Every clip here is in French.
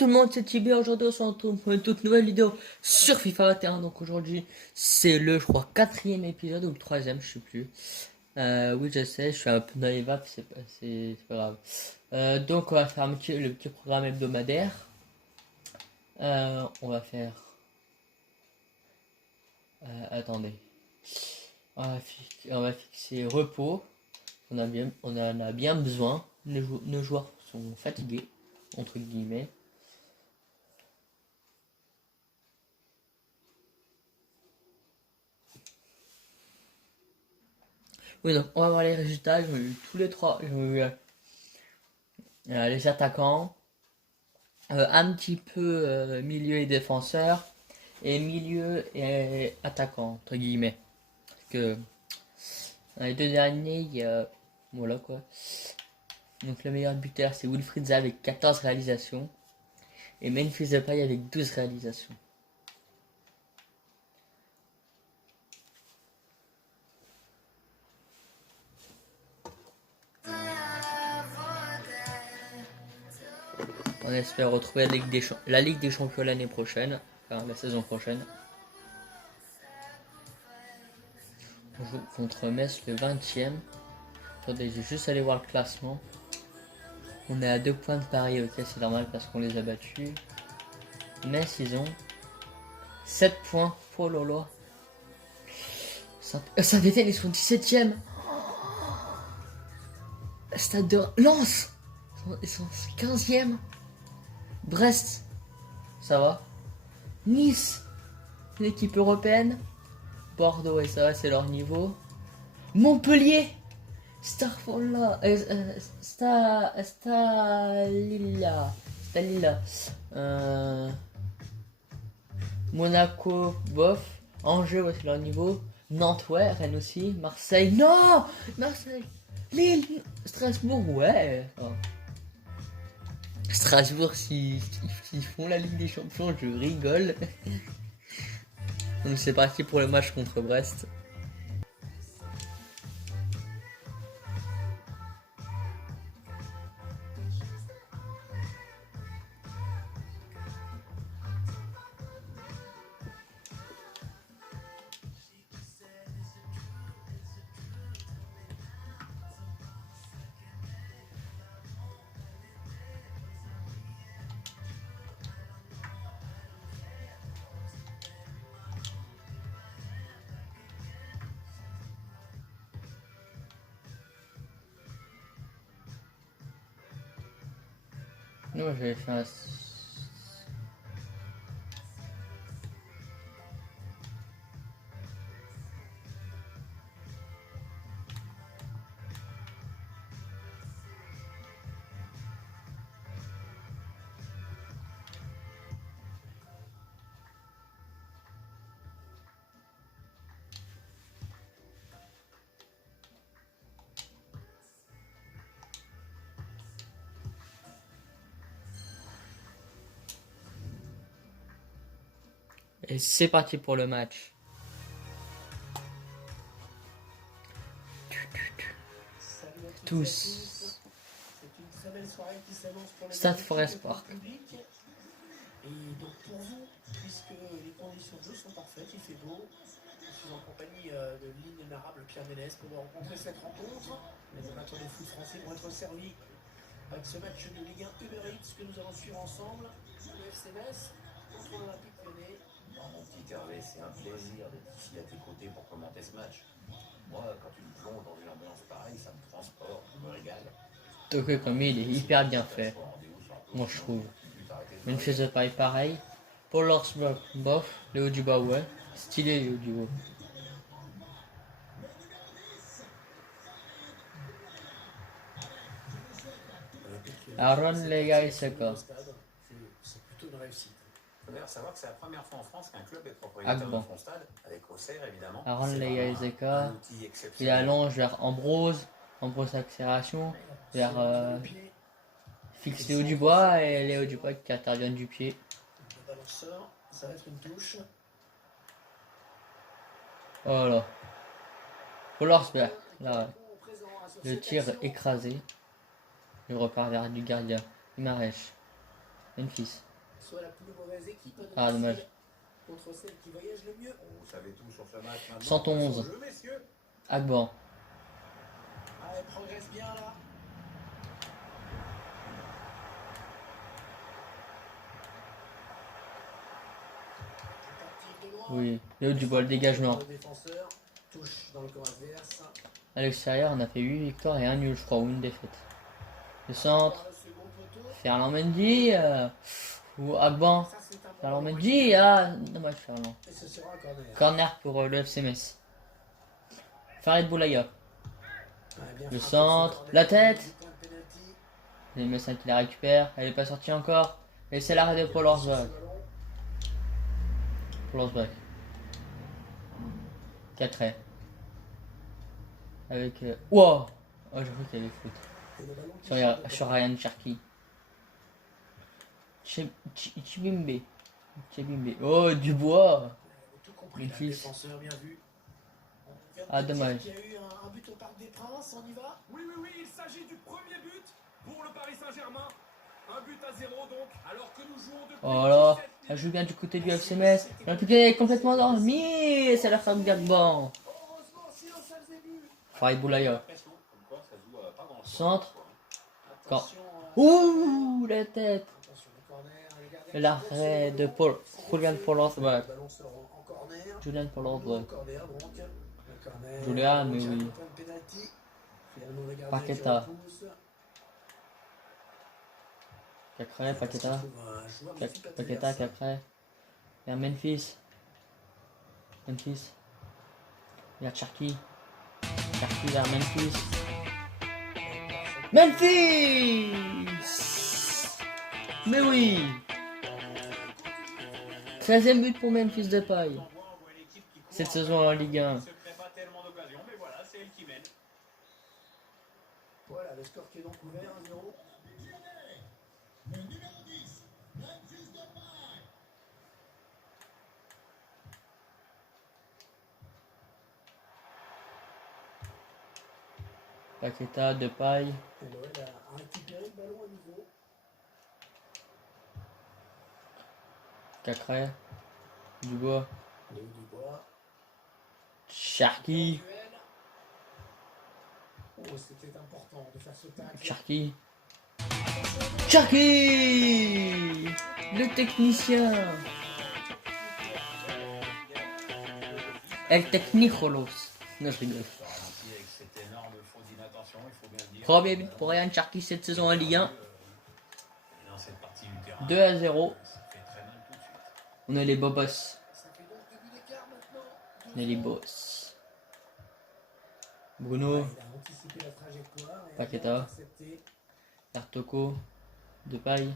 tout le monde, c'est Tibi. Aujourd'hui, on se retrouve pour une toute nouvelle vidéo sur FIFA 21. Donc aujourd'hui, c'est le, je crois, quatrième épisode ou le troisième, je sais plus. Oui, je sais, je suis un peu dans les vapes, c'est pas grave. Donc on va faire le petit programme hebdomadaire. On va faire... attendez. On va fixer repos. On en a bien besoin. Nos joueurs sont fatigués, entre guillemets. Oui, donc on va voir les résultats. J'ai eu tous les trois. J'ai eu les attaquants, un petit peu milieu et défenseur, et milieu et attaquant, entre guillemets. Parce que dans les deux derniers, il y a. Voilà quoi. Donc le meilleur buteur, c'est Wilfried Zaha avec 14 réalisations. Et Memphis Depay avec 12 réalisations. On espère retrouver la Ligue des Champions l'année prochaine, enfin la saison prochaine. On joue contre Metz le 20e. Attendez, j'ai juste allé voir le classement. On est à 2 points de Paris, ok, c'est normal parce qu'on les a battus. Metz, ils ont 7 points. Oh lolo. Saint-Étienne, ils sont 17e. Stade de Lens, ils sont 15e. Brest, ça va. Nice, une équipe européenne. Bordeaux, et ça va, c'est leur niveau. Montpellier, Starfalla, Stalilla, Monaco, bof. Angers, ouais, c'est leur niveau. Nantes, ouais. Rennes aussi. Marseille, non. Marseille, Lille, Strasbourg, ouais. Oh. Strasbourg, s'ils font la Ligue des Champions, je rigole. Donc c'est parti pour le match contre Brest. Non, je vais faire un... Et c'est parti pour le match. Tous. Stade Forest Park. Et donc pour vous, puisque les conditions de jeu sont parfaites, il fait beau, je suis en compagnie de l'inénarrable Pierre Ménès pour rencontrer cette rencontre. Les amateurs de foot français vont être servis avec ce match de Ligue 1 Uber Eats que nous allons suivre ensemble. Le FC Metz contre l'Olympique Lyonnais. Mon petit Hervé, c'est un plaisir d'être ici à tes côtés pour commenter ce match. Moi, quand tu me plonges dans une ambiance pareille, ça me transporte, je me régale. Donc comme il est hyper bien fait. Moi je trouve. Memphis Depay pareil. Paul Lorsberg, bof. Léo Dubois, ouais. Stylé Léo Dubois. Aaron Lega et Seka. C'est plutôt une réussite. Il faut d'ailleurs savoir que c'est la première fois en France qu'un club est propriétaire de son stade, avec Auxerre évidemment. Aaron Lega et Seka. Un outil Il exceptionnel. allonge vers Ambrose. Ambrose accélération. Vers fixe Léo Dubois et Léo Dubois qui intervient du pied. Le ballon sort, ça va être une touche. Voilà. Paul Lorsberg, là. Le tir écrasé. Il repart vers du gardien. Imarèche. Memphis. soit la plus mauvaise équipe de Ah, dommage. contre celle qui voyage le mieux. Vous savez tout sur ce match maintenant. 111. Sur le jeu, messieurs. Agban. Ah, elle progresse bien là. Tentative de loin. Oui. Léo Dubois, le dégagement. Le défenseur touche dans le camp adverse. À l'extérieur, on a fait 8 victoires et un nul, je crois, ou une défaite. Le centre. Par le second poteau. Ferland Mendy. Ou Agban. Ça, c'est un Ferland ballon Mendy. Ah, dommage, Ferland. Et ce sera un corner. Corner pour le FC Metz. Farid Boulaya. Ouais, bien Le frappé, centre. ce corner. La tête. Du point de penalty. Les Messins qui la récupère. Elle est pas sortie encore. Et c'est l'arrêt de Paul Horsberg. Ce ballon. Paul Horsberg. Cacré. Avec. Wow! Oh, j'ai cru qu'il y avait foot. Et le ballon qui Sur Ryan Cherky. Chibimbe. Chibimbe. Oh, Dubois! tout compris, Memphis. le défenseur bien vu. On vient de Ah, dire dommage. qu'il y a eu un but au Parc des Princes, on y va. Oui, il s'agit du premier but pour le Paris Saint-Germain. Un but à 0 donc, alors que nous jouons depuis Oh là, 17 elle joue bien du côté du FC Metz. Elle est complètement endormie. Et c'est la femme Gagban. Heureusement, sinon ça faisait but. Farid Boulaya. L'impression, comme quoi, ça joue à pas grand-chose. Centre. Attention, Ouh, la tête. attention, le corner, les gardiens Et l'arrêt de Paul. Julian Paul Horsberg. Le ballon sort en corner. Julian Paul Au Horsberg. corner donc. Le corner. Julian, mais Tient oui. le point de penalty. Finalement, le gardien Paqueta. qui repousse. Cacré, Paqueta. Il trouve un joueur de l'équipe Paqueta, adverse. Cacré. Vers Memphis. Memphis. Vers Cherky. Cherky vers Memphis. Memphis! Mais oui! 13e but pour Memphis Depay. Cette saison en Ligue 1. Il se crée pas tellement d'occasions, mais voilà, c'est elle qui mène. Voilà, le score qui est donc ouvert, 1-0. Paqueta, Depay. Et l'OL a récupéré le ballon à nouveau. Cacré. Dubois. Léo Dubois. Cherky. Duel. Oh, c'était important de faire ce tacle. Cherky. Cherky! Le technicien. El Technicolos. Non, je rigole. Garanti avec cette énorme faute d'inattention, il faut bien le dire. Premier but pour Ryan Cherky cette saison en Ligue 1. Et dans cette partie du terrain, 2-0. ça fait très mal tout de suite. On est les bobos. Ça fait donc 2 buts d'écart maintenant. On est les boss. Ouais, Bruno. il a anticipé la trajectoire et Paqueta. a intercepté. Artoko. Depay.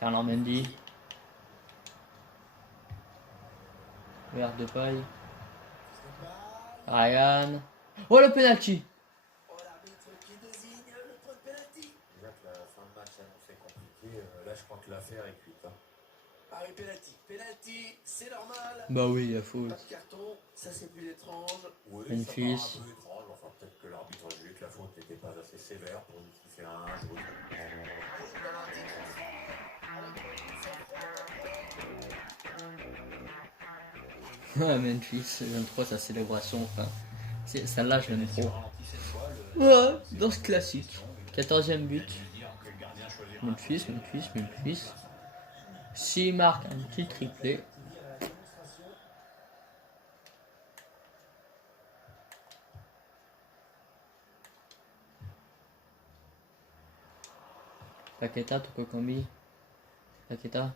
Ferland Mendy. Vers Depay. Ryan. Oh le penalty. Oh, l'arbitre qui désigne le point de penalty. Déjà que la fin de match s'annonçait compliquée, là je crois que l'affaire est cuite. Hein. Ah oui, penalty. Penalty, c'est normal. Bah oui, la faute. Pas de carton, ça c'est plus étrange. Oui, Memphis. ça paraît un peu étrange, enfin peut-être que l'arbitre a jugé que la faute n'était pas assez sévère pour justifier un jaune. Ah, Memphis, j'aime trop sa célébration. Enfin, celle-là, je l'aime Si trop. on ralentit cette fois, le... Ouais, dans ce classique. 14e but. dire que le gardien choisira Memphis. S'il marque un petit triplé. Paqueta, Toko Kambi. Paqueta.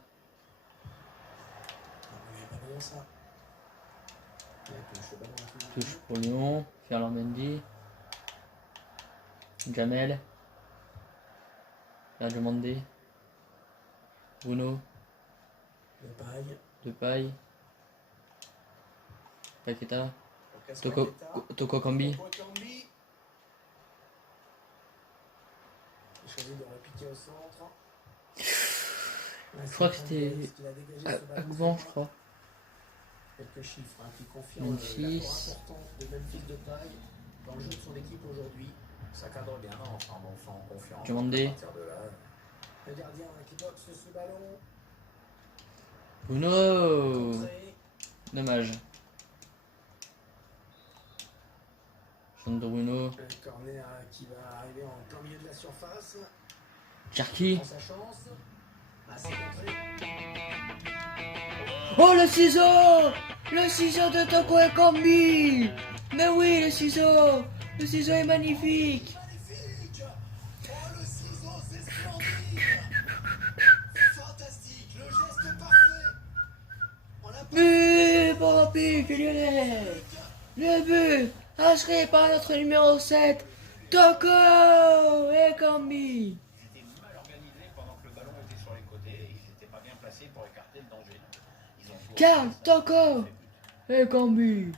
Ballon, ça. Ouais, touche le ballon un peu. Touche pour Lyon. Ferland Mendy. Jamel. Sergio Mandé. Bruno. Le paille. Depay. Paqueta. Toko Toko Kambi. Kambi. Il a choisi de repiquer au centre. Je crois que c'était Agban, je crois. Quelques chiffres qui confirment Memphis. l'apport important de Memphis Depay dans le jeu de son équipe aujourd'hui. Ça cadre bien, enfin bon, sans confiance. Demandé. À partir de là, Le gardien qui boxe ce ballon. Bruno. Contré. Dommage. Chante de Bruno. Le corner qui va arriver en plein milieu de la surface. Cherki. Prend sa chance. Ah, c'est contré. Oh le ciseau! Le ciseau de Toko Ekambi! Mais oui, le ciseau! Le ciseau est magnifique! Magnifique. Oh, le ciseau, c'est splendide. Fantastique. Le geste parfait. On a pas But pour Rapide lyonnais! Le but inscrit par notre numéro 7, Toko Ekambi! Ils étaient mal organisés pendant que le ballon était sur les côtés et ils n'étaient pas bien placés pour écarter le danger. Ils ont tout Karl refait, ça Toko fait but. Ekambi!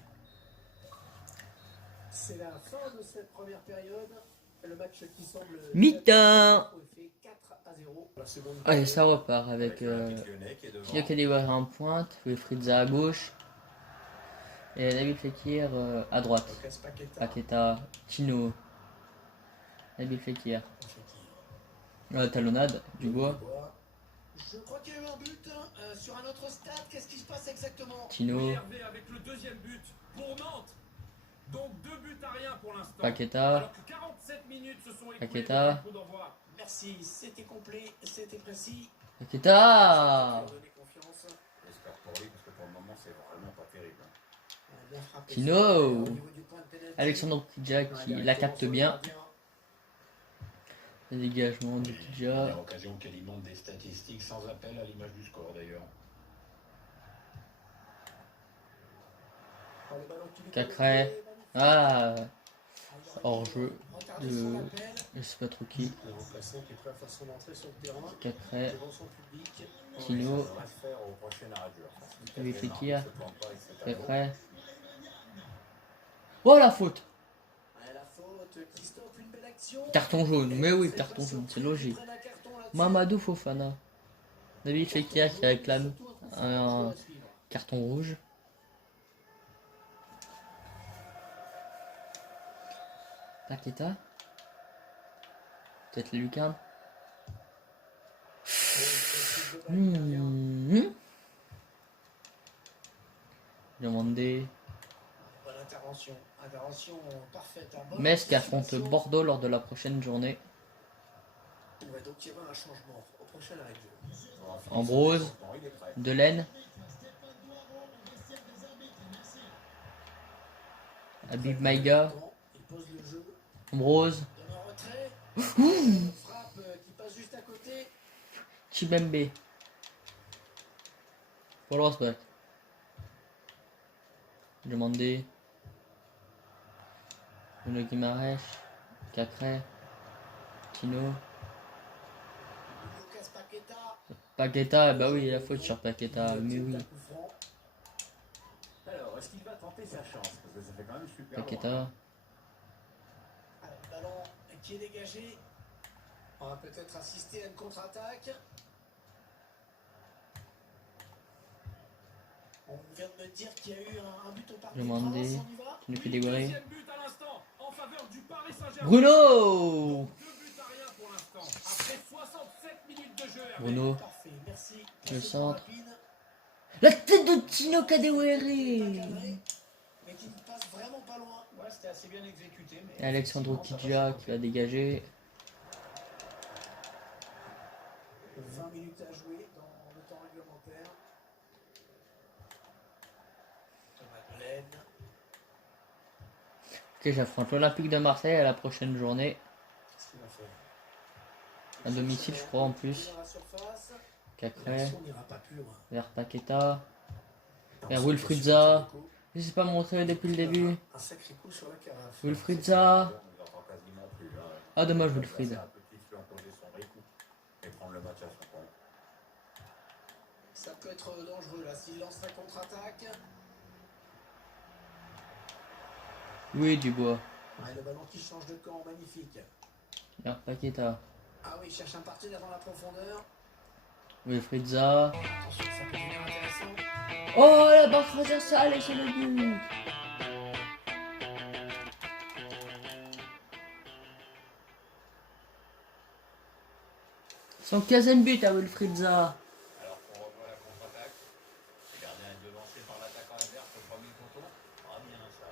C'est la fin de cette première période. Le match qui semble... Mi-temps. fait 4-0. La seconde Allez, période. ça repart avec l'Olympique Lyonnais qui est devant. Kyo Kadewere en pointe, Wilfried Zaha à gauche et Nabil Fekir à droite. Lucas Paqueta. Paqueta, Tino, Nabil Fekir. Talonnade, Dubois, Je crois qu'il y a eu un but sur un autre stade. Qu'est-ce qui se passe exactement? Tino, Oui, Hervé avec le deuxième but pour Nantes. Donc 2 buts à rien pour l'instant. Paqueta, Alors que 47 minutes se sont écoulées Paqueta. depuis le coup d'envoi. Merci, c'était complet, c'était précis. Paqueta, Donner confiance. J'espère pour lui parce que pour le moment c'est vraiment pas terrible. On a bien frappé. Tino. Au niveau du point de pénalty. Alexandre Kidja qui la capte bien. Le dégagement de Kidja. Dernière occasion qu'elle alimente des statistiques sans appel à l'image du score d'ailleurs. Oh, le ballon qui lui Cacré. collait, Ah, magnifique. hors jeu Regardez son de appel. je sais pas trop qui. Le remplaçant qui est prêt à faire son entrée sur le terrain. Cacré, Devant son public. Tino, Ça va se faire au prochain arrêteur. Nabil Fekir, Se plante pas avec cet arrêt. Cacré. Oh la faute! À la faute, Christophe, une belle action. Carton jaune, mais oui, carton jaune, c'est logique. Mamadou Fofana. Nabil Fekir qui réclame un carton rouge. Paqueta. Peut-être les lucarnes. Demandé. Bonne intervention. Intervention parfaite. Un bon Metz qui affronte anticipation. Bordeaux lors de la prochaine journée. Il va donc y avoir un changement au prochain arrêt de jeu. Ambrose, Il est prêt. Delaine. Habib Maïga, Il pose le jeu. Ambrose, Donne un retrait. Une frappe qui passe juste à côté. Chibembe. Paul Rosbach. Demandé. Bruno Guimaraes. Cacré. Tino. Lucas Paqueta. Paqueta, bah oui, la faute sur Paqueta, mais oui. Un coup franc. Alors, est-ce qu'il va tenter sa chance? Parce que ça fait quand même super loin. Paqueta. Alors, le ballon qui est dégagé. On va peut-être assister à une contre-attaque. On vient de me dire qu'il y a eu un but au Parc des Demandé. Princes. On y va? Tino Kadewere. Deuxième but à l'instant en faveur du Paris Saint-Germain. Bruno. 2 buts à rien pour l'instant. Après 67 minutes de jeu, Hervé. Bruno. Parfait, merci. Le Ce centre. point rapide, La tête de Tino pas Kadewere. cadré, mais qui ne passe vraiment pas loin. Ouais, c'était assez bien exécuté. Mais Et Alexandre Kidja qui va dégager. 20 minutes à jouer dans le temps réglementaire. Madeleine. Ok, j'affronte l'Olympique de Marseille à la prochaine journée. Qu'est-ce qu'il va faire? À domicile, je crois, en plus. Dans la surface. Cacré. L'action n'ira pas plus loin. Vers Paqueta. Vers Ensuite, Wilfried sur Zaha. le coup, Je sais pas montré depuis le début. un sacré coup sur la carafe. Wilfried Zaha. On ne l'entend quasiment plus. Hein. Ah, dommage, Wilfried. C'est un petit flou imposer son rythme et prendre le match à son compte. Ça peut être dangereux là s'il lance la contre-attaque. Oui, Dubois. Le ballon qui change de camp, magnifique. Vers Paqueta. Ah oui, il cherche un partenaire dans la profondeur. Wilfried Zaha. Attention, ça peut devenir intéressant. Oh, la barre transversale et c'est le but. Son 15e but à Wilfried Zaha. Alors qu'on revoit la contre-attaque. Le gardien est devancé par l'attaquant adverse au premier poteau. Ah bien ça.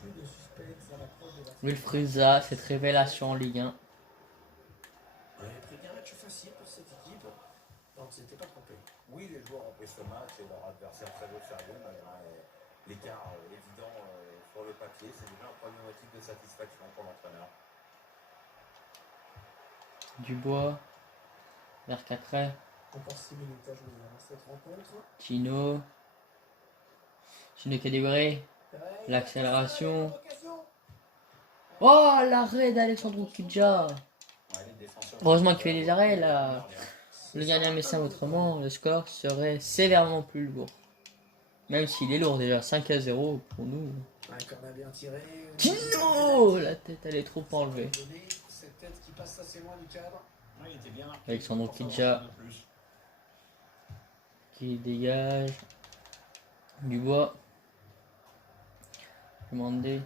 Plus de suspense à l'approche de la fin. Wilfried Zaha, cette révélation en Ligue 1. On avait pris un match facile pour cette équipe. Donc c'était pas trompé. Oui, les joueurs ont pris ce match et leur adversaire très au sérieux malgré l'écart évident sur le papier. C'est déjà un premier motif de satisfaction pour l'entraîneur. Dubois. Vercatret. Encore 6 minutes à jouer dans cette rencontre. Chino. Chino qui a débré. L'accélération. Oh, l'arrêt d'Alexandre Kidja. Heureusement qu'il fait les arrêts là. Le gardien met ça autrement, le score serait sévèrement plus lourd. Même s'il est lourd déjà, 5-0 pour nous. Un corner bien tiré. Chino, la tête elle est trop enlevée. Cette tête qui passe assez loin du cadre. Ouais, il était bien marqué. Alexandre Kidja qui dégage. Dubois. Demandé.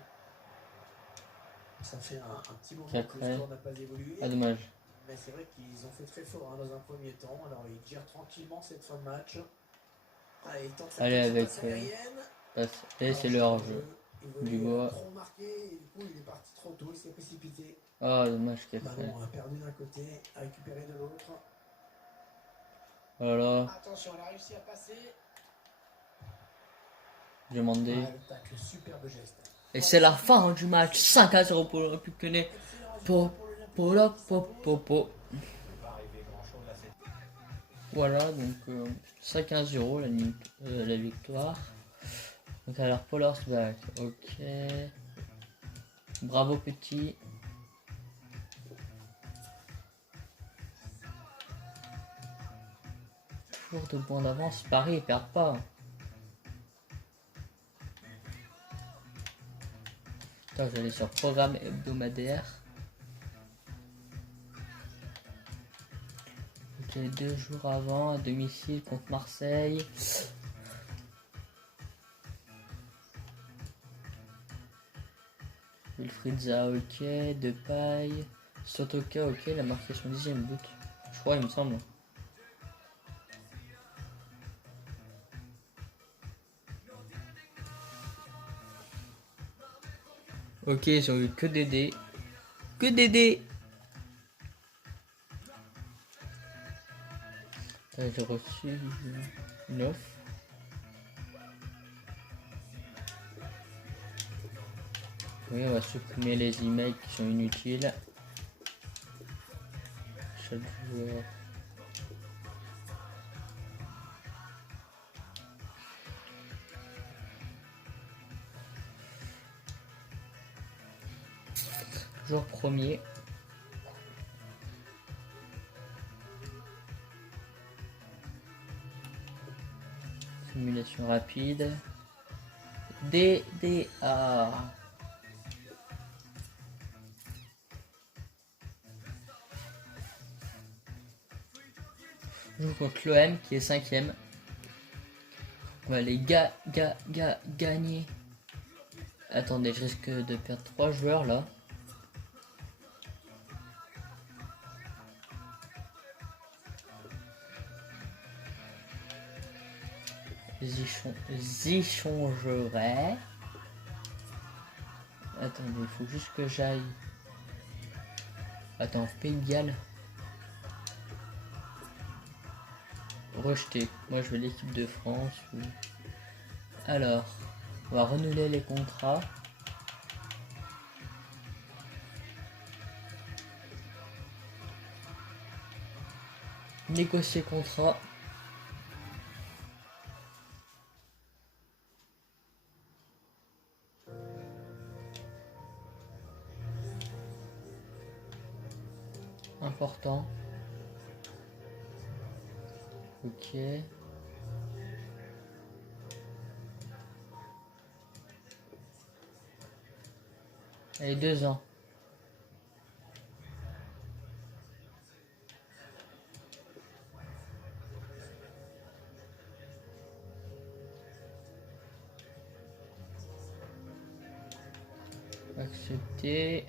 Ça fait un petit moment Quatre. que le score n'a pas évolué. Ah dommage. Mais c'est vrai qu'ils ont fait très fort dans un premier temps. Alors ils gèrent tranquillement cette fin de match. Allez, ils tentent cette Allez, petite avec, passe aérienne. Et c'est leur jeu. Il voulait Dubois. trop marquer et du coup il est parti trop tôt, il s'est précipité. Ah dommage qu'il a fait. Ballon a perdu d'un côté, a récupéré de l'autre. Voilà, Attention, elle a réussi à passer. demandé. Ah, le tacle, superbe geste. Et c'est la fin du match, 5-0 pour l'Olympique Lyonnais. Excellent résultat pour l'Olympique. Po. Voilà, donc 5-0 la victoire. Donc alors Paul Horsbach, ok. Bravo petit. Toujours de points d'avance, Paris ils perdent pas. Attends, j'allais sur programme hebdomadaire. Ok, 2 jours avant, à domicile contre Marseille. Wilfried Zaha, ok. Depay. Sotoka, ok. Il a marqué son 10e but. Je crois, il me semble. Ok, ils ont eu que des dés. Que des dés. J'ai reçu une offre. Oui, on va supprimer les emails qui sont inutiles. Chaque joueur. Joueur premier. Simulation rapide. DDA. Je joue contre l'OM qui est 5ème. On va les gagner. Attendez, je risque de perdre 3 joueurs là. J'y changerai. Attendez, il faut juste que j'aille. Attends, Pays de Galles. Rejeté. Moi je veux l'équipe de France. Alors, on va renouveler les contrats. Négocier contrat. Important. Ok. Allez, 2 ans. Accepter.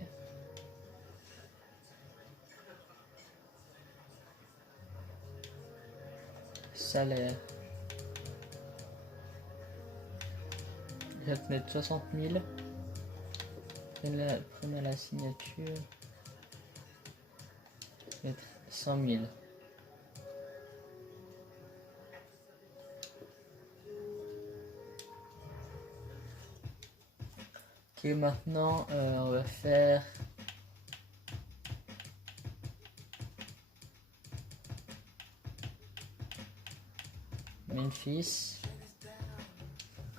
salaire. Je vais te mettre 60 000. Prime à la signature. Je vais mettre 100 000. Ok, maintenant on va faire Memphis.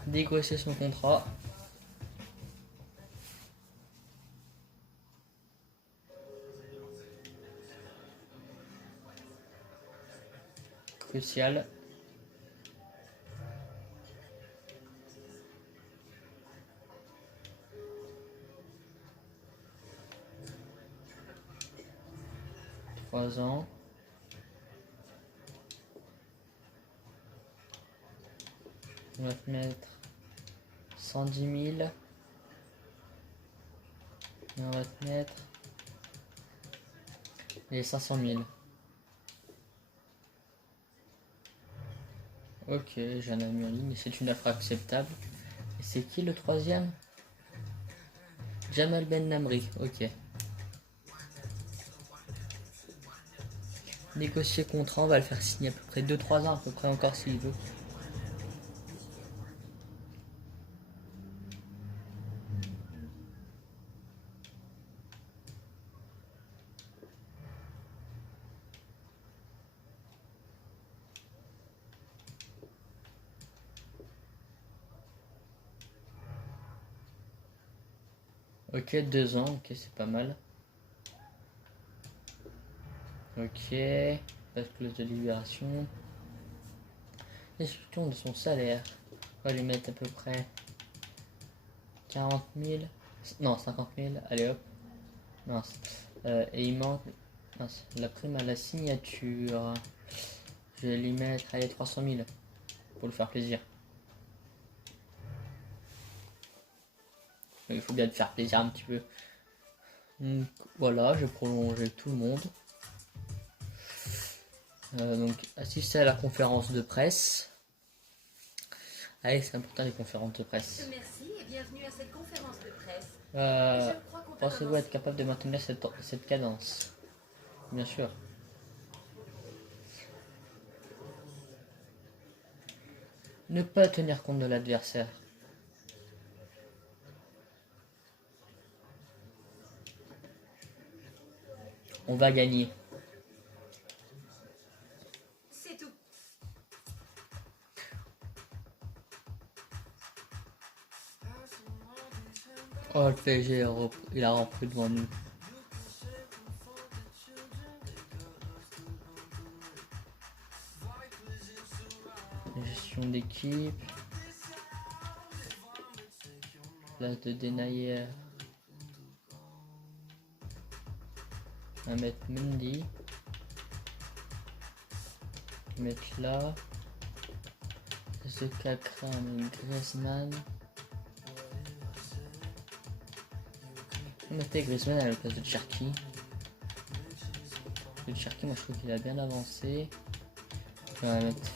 Négocier son contrat. Crucial. Trois ans. On va te mettre 110 000. Et on va te mettre les 500 000. Ok, j'ai un ami en ligne, c'est une offre acceptable. Et c'est qui le troisième? Jamal Ben Namri, ok. Négocier contrat, on va le faire signer à peu près 2-3 ans à peu près encore s'il veut. Ok, 2 ans, ok, c'est pas mal. Ok, pas de clause de libération. Discussion de son salaire. On va lui mettre à peu près 40 000. Non, 50 000, allez hop. Mince. Et il manque mince, la prime à la signature. Je vais lui mettre, allez, 300 000 pour lui faire plaisir. Il faut bien te faire plaisir un petit peu. Donc voilà, je vais prolonger tout le monde. Donc assister à la conférence de presse. Allez, c'est important les conférences de presse. Merci et bienvenue à cette conférence de presse. Pensez-vous être capable de maintenir cette cadence? Bien sûr. Ne pas tenir compte de l'adversaire. On va gagner. C'est tout. Oh, le PSG, il a repris devant nous. Gestion d'équipe. Place de Denayer. On va mettre Mendy. On va mettre là. Ce Cacra, on met Griezmann. On va mettre Griezmann à la place de Cherki. Le Cherki, moi je trouve qu'il a bien avancé. On va mettre.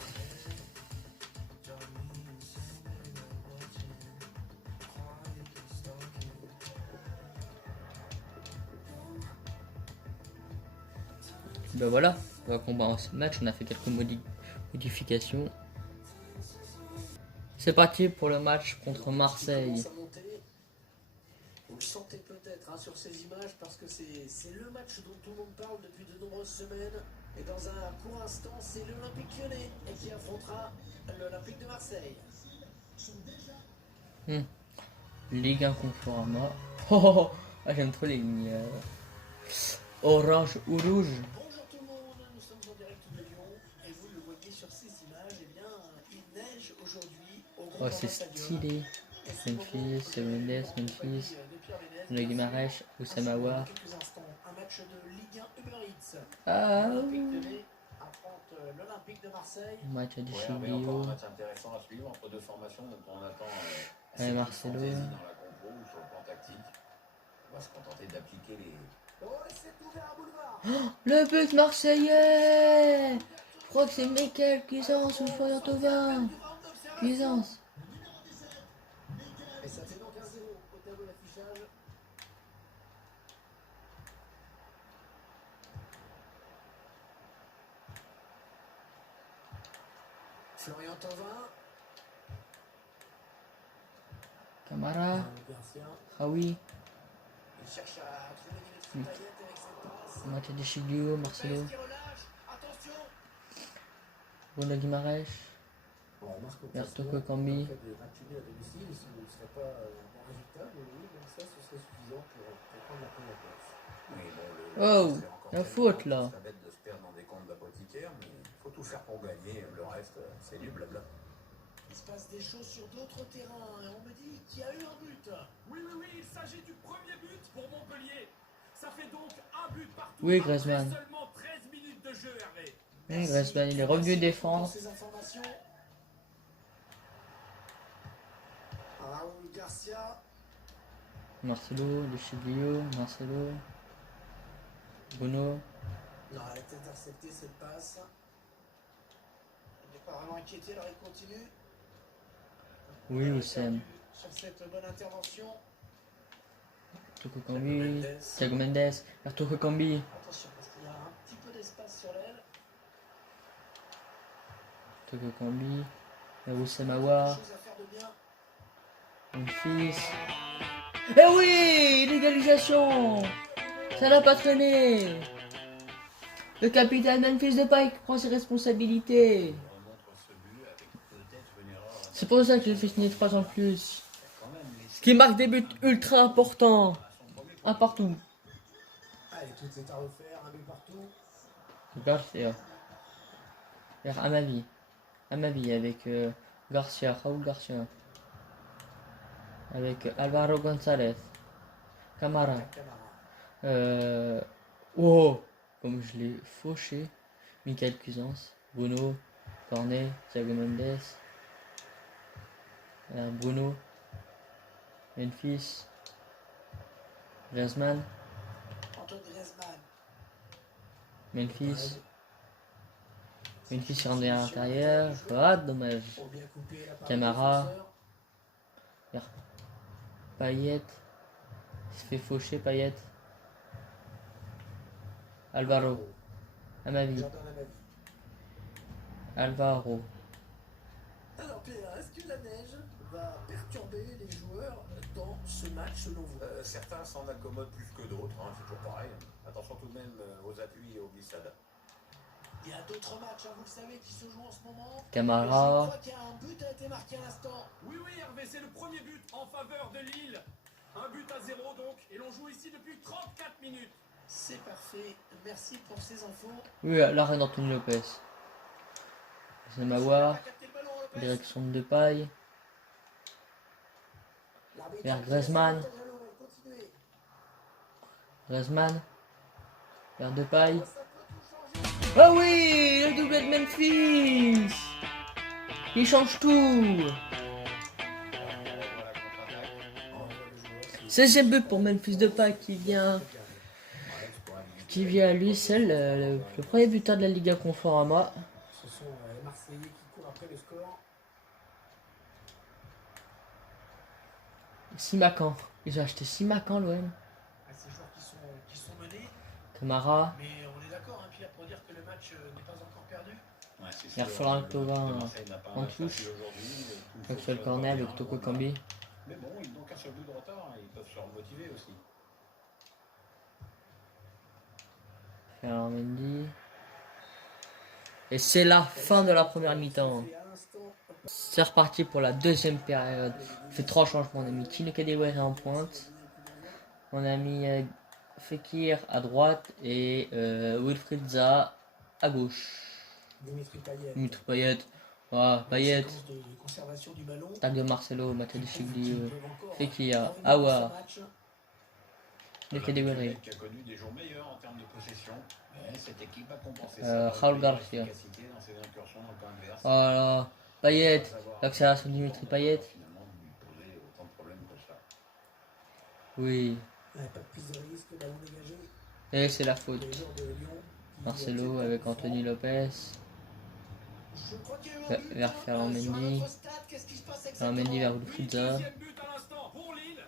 Ben voilà, on va combattre ce match, on a fait quelques modifications. C'est parti pour le match contre Marseille. Vous le sentez peut-être hein, sur ces images parce que c'est le match dont tout le monde parle depuis de nombreuses semaines. Et dans un court instant, c'est l'Olympique Lyonnais qui affrontera l'Olympique de Marseille. Ligue 1 Conforama. Oh, ah, j'aime trop les lignes orange ou rouge. Bonjour tout le monde, nous sommes en direct de Lyon et vous le voyez sur ces images, eh bien il neige aujourd'hui au Grand Oh, c'est stylé. Memphis, Mendes, Memphis, le Guimarães, Oussama Aouar. Un match de Ligue 1 Uber Eats. Ah, L'Olympique Lyonnais affronte l'Olympique de Marseille. match à Ouais, mais Deschilio. encore un match intéressant à suivre entre deux formations dont on attend Ouais, assez Marcelo. de fantaisie dans la compo ou sur le plan tactique. On va se contenter d'appliquer les. Oh, et c'est ouvert à boulevard. Le but marseillais. crois que c'est Michael Cuisance ou Florian Thauvin. Cuisance. Et ça fait donc 1-0 au tableau d'affichage. Florian Thauvin. Camara. Garcia. Raoui. Il cherche à trouver Dimitri Payet avec cette passe. Mathieu Deschilio. Marcelo. Payet qui relâche. Attention. Bruno Guimaraes. On remarque au Bertocco classement, Cambi. après des matchs nuls à domicile, ce ne serait pas un bon résultat, mais oui, donc ça, ce serait suffisant pour prendre la première place. Oui, bon, Oh, c'est encore la tellement faute, long, là. c'est bête de se perdre dans des comptes d'apothicaire, mais il faut tout faire pour gagner. Le reste, c'est du blabla. Il se passe des choses sur d'autres terrains, et on me dit qu'il y a eu un but. Oui, oui, oui, il s'agit du premier but pour Montpellier. Ça fait donc un but partout. Oui, après Griezmann. seulement 13 minutes de jeu, Hervé. Oui, Griezmann, il est revenu Pour défendre. ces informations. Raoul Garcia. Marcelo, Deschilio, Marcelo. Bruno. Non, elle est interceptée cette passe. Il n'est pas vraiment inquiété, alors il continue. Oui, Wissem. Sur cette bonne intervention. Bertocco Cambi. Thiago Mendes. Bertocco Cambi. Attention, parce qu'il y a un petit peu d'espace sur l'aile. Bertocco Cambi. Wissem Aouar. Quelque chose à faire de bien. Memphis. Eh oui, l'égalisation. Ça n'a pas traîné. Le capitaine Memphis Depay prend ses responsabilités. On remontre ce but avec peut-être une erreur. C'est pour ça que j'ai fait signer 3 ans de plus. Quand même, les Ce qui marque des buts ultra importants. Un partout. Allez, tout est à refaire, un but partout. Garcia. Vers Amavi avec Garcia, Raúl Garcia. Avec Alvaro González. Camara. Camara. Oh, comme je l'ai fauché. Michael Cuisance. Bruno. Cornet. Thiago Mendes. Bruno. Memphis. Griezmann. Antoine Griezmann. Memphis. Memphis rendu à l'intérieur. Ah, dommage. Pour bien couper la part Camara. du défenseur. Payet. Il se fait faucher, Payet. Alvaro. Amavi. Jordan Amavi. Alvaro. Alors Pierre, est-ce que la neige va perturber les joueurs dans ce match selon vous? certains s'en accommodent plus que d'autres, hein, c'est toujours pareil. Attention tout de même aux appuis et aux glissades. Il y a d'autres matchs, hein, vous le savez, qui se jouent en ce moment. Camara. Je crois qu'il y a un but a été marqué à l'instant. Oui, oui, Hervé, c'est le premier but en faveur de Lille. Un but à 0 donc, et l'on joue ici depuis 34 minutes. C'est parfait, merci pour ces infos. Oui, l'arrêt d'Anthony Lopez. Zemawar. Pas capté le ballon, Lopez. Direction de Depay. L'arbitre Vers a pris Griezmann. la faute, continuez. Griezmann. Vers Depay. Ça peut tout changer. Ah oui, le doublé de Memphis. Il change tout. 16e but pour Memphis Depay qui vient à lui seul le premier buteur de la Liga Conforama. Ce sont les Marseillais qui courent après le score. Simacan. Ils ont acheté Simacan l'OM. À ces joueurs qui sont menés. Camara. Mais on est d'accord, hein, Pierre, pour dire que le match n'est pas encore perdu. Ouais, c'est Vers sûr, Florent le- Thauvin, le Marseille n'a pas un en match touche. facile aujourd'hui, tout Axel fonctionne Cornet pas avec bien, Toko voilà. Kambi. Mais bon, ils n'ont qu'un seul but de retard, hein, ils peuvent se remotiver aussi. Ferland Mendy. Et c'est la fin de la première mi-temps. Et à l'instant, C'est reparti pour la deuxième période. On fait 3 changements. On a mis Tino Kadewere en pointe. On a mis Fekir à droite et Wilfried Zaha à gauche. Dimitri Payet. Dimitri Payet. Ah, Payet. Séquence de conservation du ballon. Tag de Marcelo, Matteo Deschilio, Ils peuvent encore Fekir, revenir dans Aouar, ce match. Tino Kadewere. Qui a connu des jours meilleurs en termes de possession. Mais cette équipe a compensé Raúl Garcia. efficacité dans ses incursions dans le camp adverse. Oh là, Payet. Sans avoir L'accélération de Dimitri Payet. finalement lui poser autant de problèmes que ça. Oui. Ouais, pas de prise de risque, ballon dégagé. Et c'est la faute. Les joueurs de Lyon qui Marcelo acceptent avec le Anthony franc. Lopez. Je crois qu'il y a eu un but, Vers Ferland sur un Mendy. autre stade. Qu'est-ce qui se passe Ferland exactement? Mendy vers Wilfried Zaha. Deuxième but à l'instant pour Lille.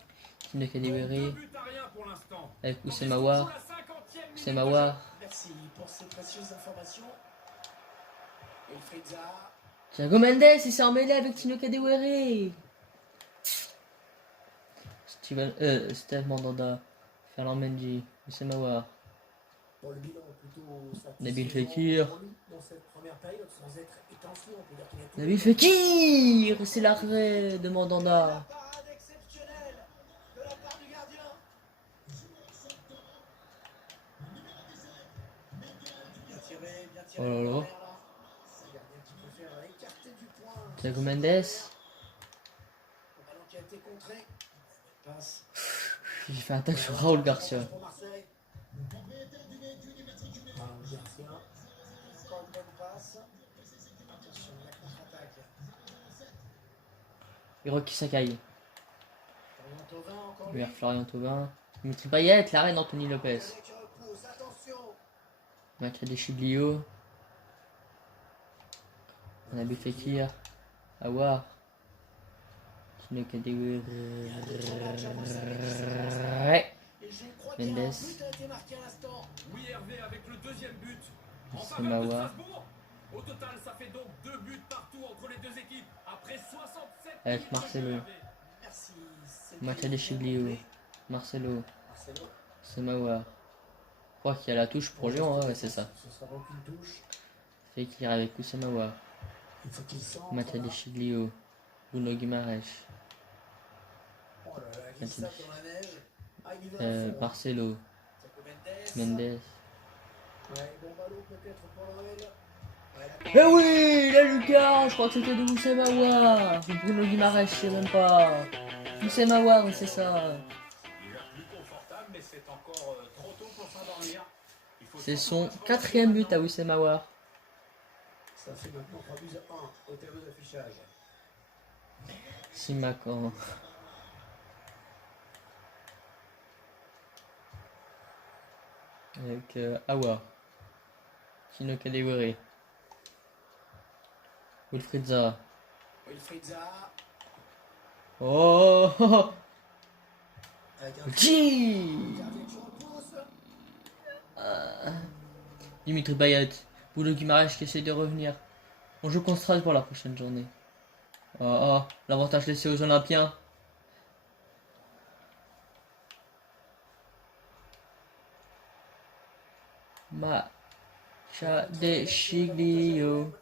Tino Donc, 2 Kadewere. buts à rien pour l'instant. Avec Donc, Oussema est-ce qu'on Aouar. joue la 50e minute Oussema de jeu? Aouar. Merci pour ces précieuses informations. Wilfried Zaha. Thiago Mendes, il s'est emmêlé avec Tino Kadewere. Steve Mandanda. Ferland Mendy. Oussema Aouar. Bon, le bilan est plutôt satisfaisant Nabil Fekir. pour lui dans cette première période, sans être étincelant, on peut dire qu'il a tout Nabil Fekir. C'est l'arrêt de Mandanda. La parade exceptionnelle de la part du gardien. Bien tiré, bien tiré. Oh là là. Le gardien qui préfère écarter du point. Thiago Mendes. Le ballon qui a été contré. Passe. J'ai fait un tac sur Raoul Garcia. Pour Marseille. Raoul Garcia. Encore une bonne passe. Attention, la contre-attaque. Hiroki Sakai. Florian Thauvin, encore lui. Vers Florian Thauvin. Dimitri Payet, l'arrêt d'Anthony Lopez. Qui repousse, attention. Mathieu Deschiglio. Nabil Fekir. Aouar. Tino Kadewere. Et je crois qu'il y a un Mendes. but a été marqué à l'instant. Oui, Hervé avec le deuxième but. En Oussema faveur de Aouar. Strasbourg. Au total, ça fait donc 2 buts partout entre les deux équipes. Après 67 Avec minutes de jeu, Marcelo. Hervé. Merci. c'est Mathieu bien Deschiglio. compris. Marcelo. Marcelo. Oussema Aouar. Je crois qu'il y a la touche pour Lyon, ouais, c'est ça. Ce sera donc une touche. Fekir avec Oussema Aouar. Il faut qu'il centre. Mathieu Deschiglio. Bruno Guimaraes. Oh là là, glissade dans la neige. Ah, il y va à fond. Marcelo. Thiago Mendes. Ouais, bon ballon peut-être pour l'OL. Ouais, Eh oui, la lucarne, je crois que c'était de Oussema Aouar. Bruno Guimaraes, je sais même pas. Oussema Aouar, c'est ça. Il est plus confortable, mais c'est encore trop tôt pour s'endormir. Il faut C'est surtout son pas se quatrième but à Oussema Aouar. Ça fait maintenant 3 buts à 1 au tableau d'affichage. Simakan. Avec Aouar. Tino Kadewere. Wilfried Zaha. Wilfried Zaha. Oh, oh, oh. Avec un Qui gardien qui repousse. Dimitri Payet. Bruno Guimaraes qui essaie de revenir. On joue contre Strasbourg pour la prochaine journée. Oh, oh, l'avantage laissé aux Olympiens. Deschiglio.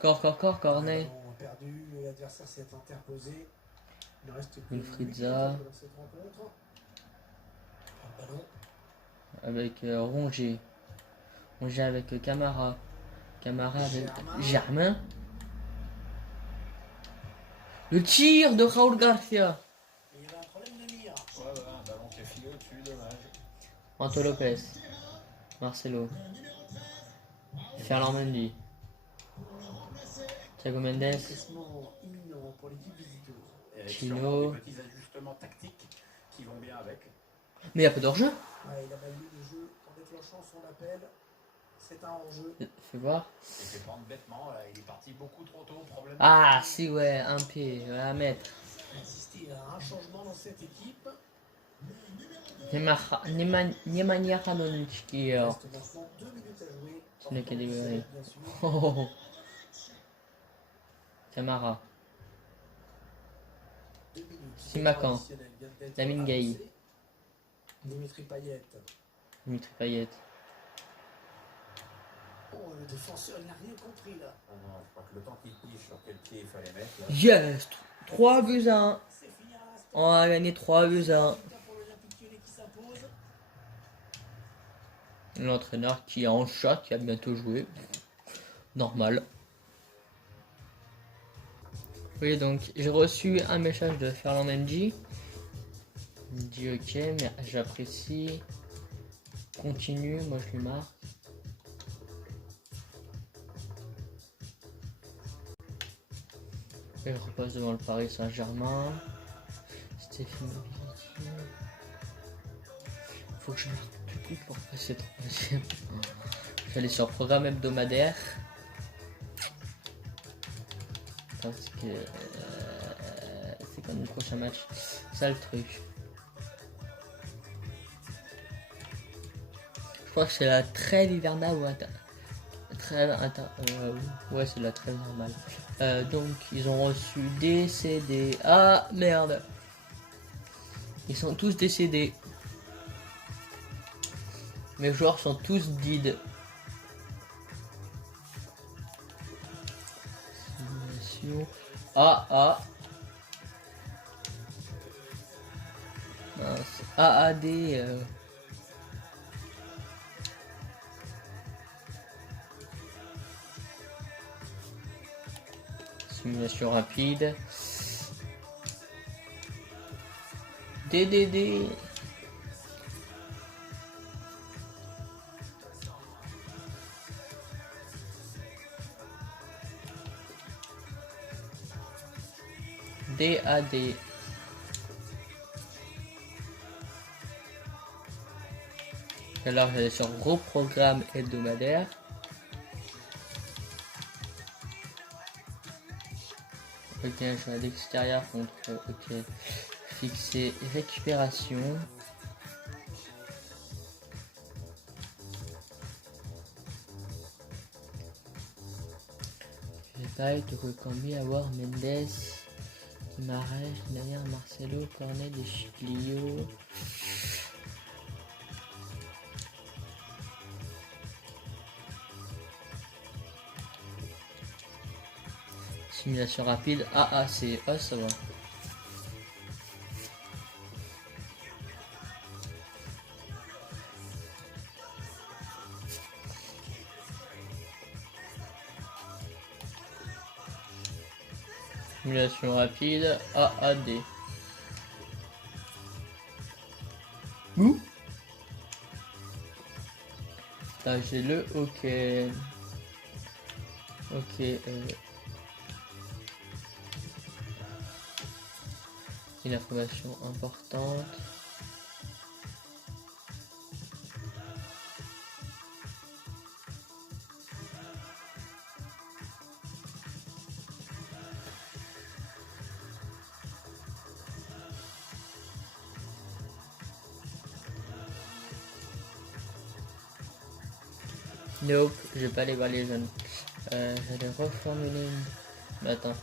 Cornet. Ballon perdu, l'adversaire s'est interposé. Il ne reste que Wilfried 8 Zaha. minutes dans cette rencontre. Un ballon. Avec Rongier. Rongier avec Camara. Camara avec Germain. Germain. Le tir de Raoul Garcia. Et il y avait un problème de mire. Ouais, un ballon qui a filé au-dessus, dommage. Anto Lopez. Marcelo. Ferland Mendy. Thiago Mendes. Déplacement imminent pour l'équipe visiteuse. Et avec Chino. sûrement des petits ajustements tactiques qui vont bien avec. Mais il y a peu d'hors-jeu. Ouais, il a balayé le jeu en déclenchant son appel. C'est un hors-jeu. Fais voir. Il s'est prendre bêtement, là, il est parti beaucoup trop tôt, problème. Ah, si, ouais, un pied, ouais, à mettre. Il a assisté à un changement dans cette équipe. Nemanja Radonjic qui Il reste maintenant 2 minutes à jouer. Tino Kadewere. Bien sûr. Oh. Camara. 2 minutes. Simakan. Additionnel vient d'être Lamine Gaye. annoncé. Dimitri Payet. Dimitri Payet. Oh, le défenseur, il n'a rien compris là. Ah non, je crois que le temps qu'il pige sur quel pied il fallait mettre, là. Yes 3 buts à 1. C'est fini à l'instant. On a gagné 3 buts à 1. Pour l'Olympique Lyonnais qui s'impose. L'entraîneur qui est en chat, qui a bientôt joué. Normal. Oui, donc j'ai reçu un message de Ferland Mendy. Il me dit ok, mais j'apprécie. Continue, moi je lui marque. Et il repasse devant le Paris Saint-Germain. Stéphane Mobility. Faut que je marque plus pour passer troisième. Je vais aller sur programme hebdomadaire. parce que c'est comme le prochain match. Ça le truc. Je crois que c'est la trêve hivernale ou ouais, c'est la trêve normale. Donc ils ont reçu des CD. Ah merde. Ils sont tous décédés. Mes joueurs sont tous dead. Simulation. Ah. Mince. AAD. Simulation rapide. DDD. DAD. Alors j'allais sur gros programme hebdomadaire. Ok, je suis à l'extérieur contre. Ok. Fixer récupération. J'ai pas été recommis à voir Mendes, Guimaraes, Nair, Marcelo, Cornet et Chiglio. Simulation rapide. AAC. Ah, ça va. Simulation rapide. AAD. Ouh. Là, j'ai le OK. Ok. Une information importante. Nope, je vais pas aller voir les jeunes. J'allais reformuler une... Mais attends.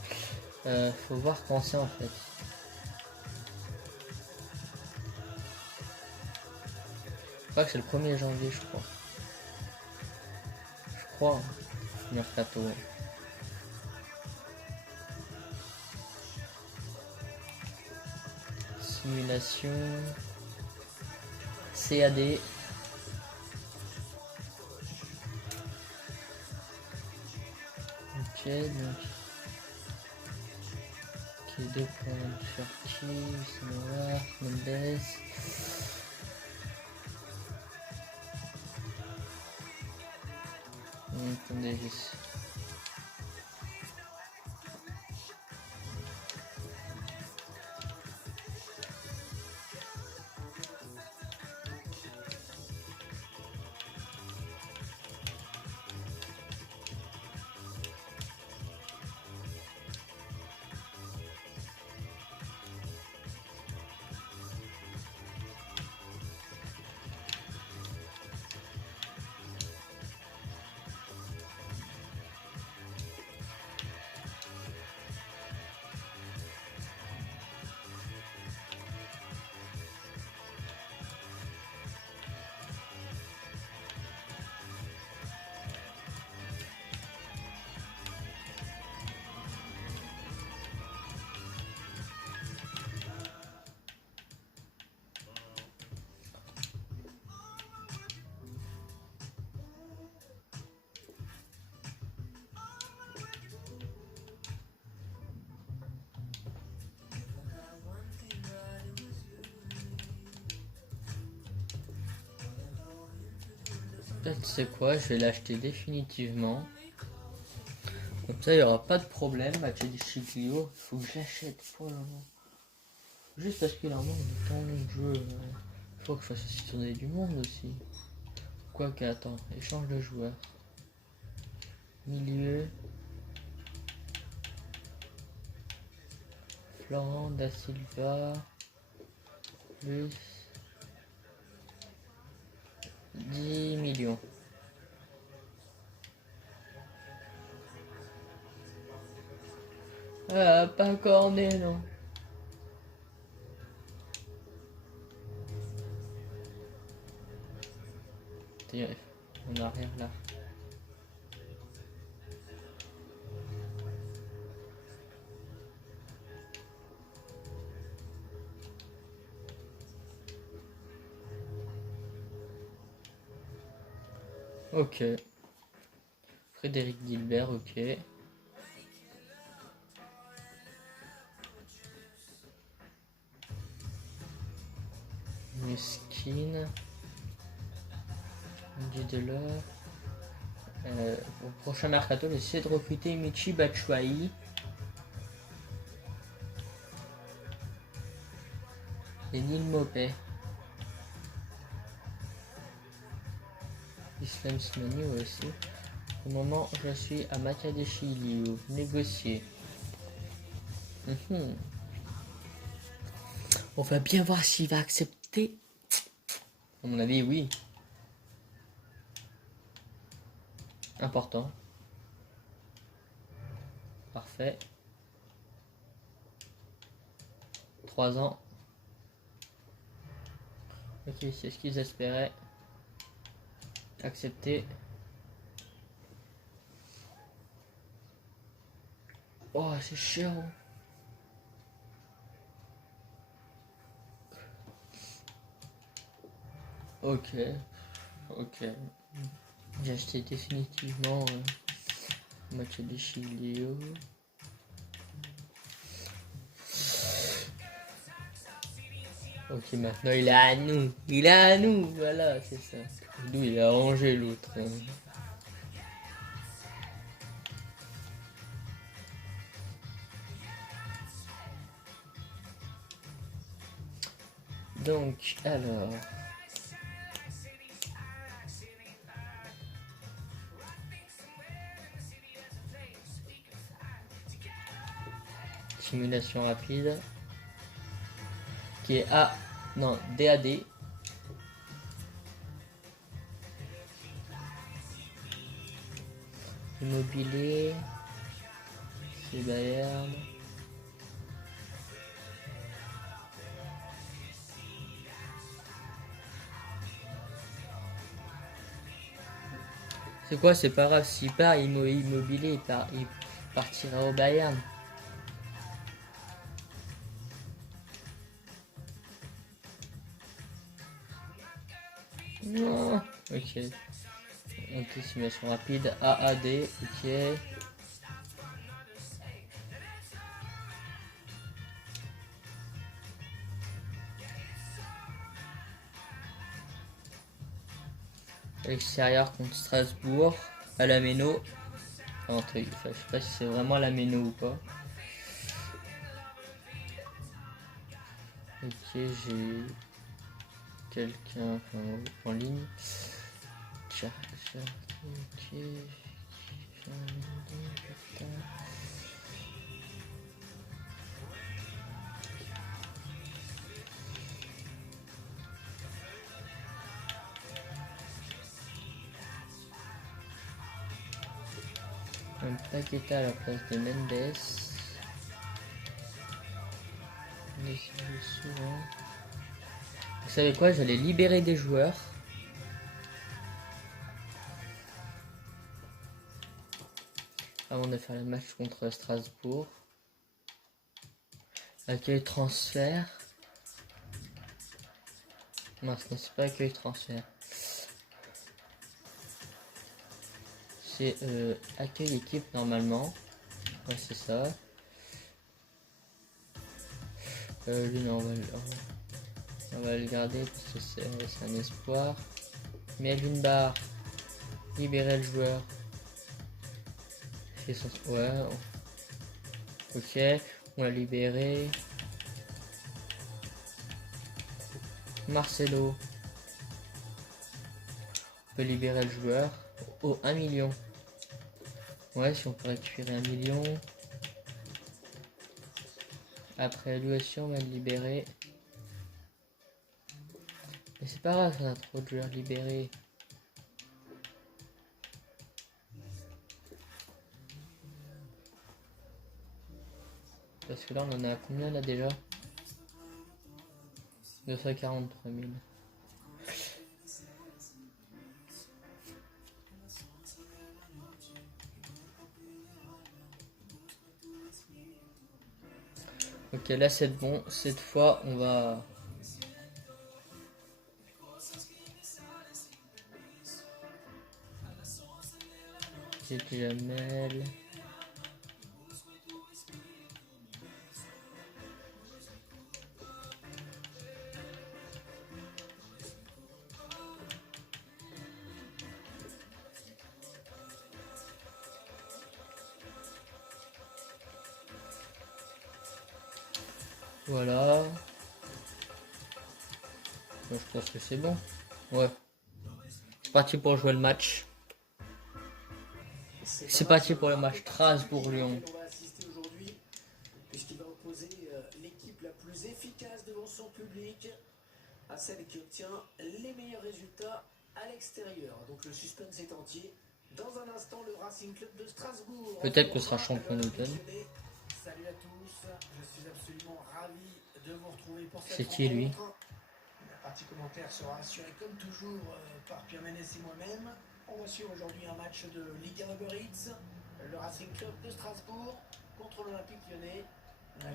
Faut voir quand c'est en fait. Je crois que c'est le 1er janvier, je crois. Je crois. Mercato. Simulation. CAD. Ok, donc. Ok, 2 points furtifs, Sinoir, Mendes. Attendez, juste. Peut-être c'est quoi, je vais l'acheter définitivement. Comme ça il n'y aura pas de problème. Match du Chiglio, il faut que je l'achète pour le moment. Juste parce qu'il a un manque de temps de jeu. Il faut que je fasse aussi tourner du monde aussi. Quoique, attends, échange de joueurs. Milieu. plan, Da Silva, plus 10 millions. Ah, pas corné, non. On arrive là. Ok. Frédéric Gilbert, ok. Muskin. Du Delors. Au prochain mercato, j'essaie de recruter Michi Batshuayi. Et Neil Mopé. Islam Slimani aussi. Au moment, je suis à Makadeshi Liu. Négocier. On va bien voir s'il va accepter. À mon avis, oui. Important. Parfait. 3 ans. Ok, c'est ce qu'ils espéraient. Accepter. Oh, c'est chiant. Ok. Ok. J'ai acheté définitivement Makadeshi Liu. Ok, maintenant il est à nous. Il est à nous. Voilà, c'est ça. Nous, il a rangé l'autre. Donc, alors. Simulation rapide. Qui est A. Non, DAD. Immobilier. C'est Bayern. C'est quoi, c'est pas grave, s'il part immobilier, il partira au Bayern. Non. Ok. Ok, simulation rapide. AAD, ok. Extérieur contre Strasbourg. À la Méno. Enfin, je sais pas si c'est vraiment la Méno ou pas. Ok, j'ai quelqu'un en ligne. Ok. Un Paqueta à la place de Mendes. Vous savez quoi, j'allais libérer des joueurs. Avant de faire le match contre Strasbourg. Accueil transfert. Non, ce n'est pas accueil transfert. C'est accueil équipe normalement. Ouais, c'est ça. Lui, non, on va le garder parce que c'est un espoir. Melvin Barr. Libérer le joueur. Ouais. Ok, on l'a libéré. Marcelo. On peut libérer le joueur. Oh, 1 million. Ouais, si on peut récupérer 1 million. Après lui aussi, on va le libérer. Mais c'est pas grave, on a trop de joueurs libérés. Parce que là, on en a combien là déjà? 243 000. Ok, là c'est bon. Cette fois, on va... C'est Jamel. Voilà. Bon, je pense que c'est bon. Ouais. C'est parti pour jouer le match. C'est parti pour le match Strasbourg-Lyon. On va assister aujourd'hui, puisqu'il va opposer l'équipe la plus efficace devant son public à celle qui obtient les meilleurs résultats à l'extérieur. Donc le suspense est entier. Dans un instant, le Racing Club de Strasbourg. Peut-être que ce sera champion d'automne. Salut à tous, je suis absolument ravi de vous retrouver pour cette C'est qui lui? rencontre. La partie commentaire sera assurée comme toujours par Pierre Ménès et moi-même. On va suivre aujourd'hui un match de Ligue 1 Uber Eats, le Racing Club de Strasbourg contre l'Olympique Lyonnais.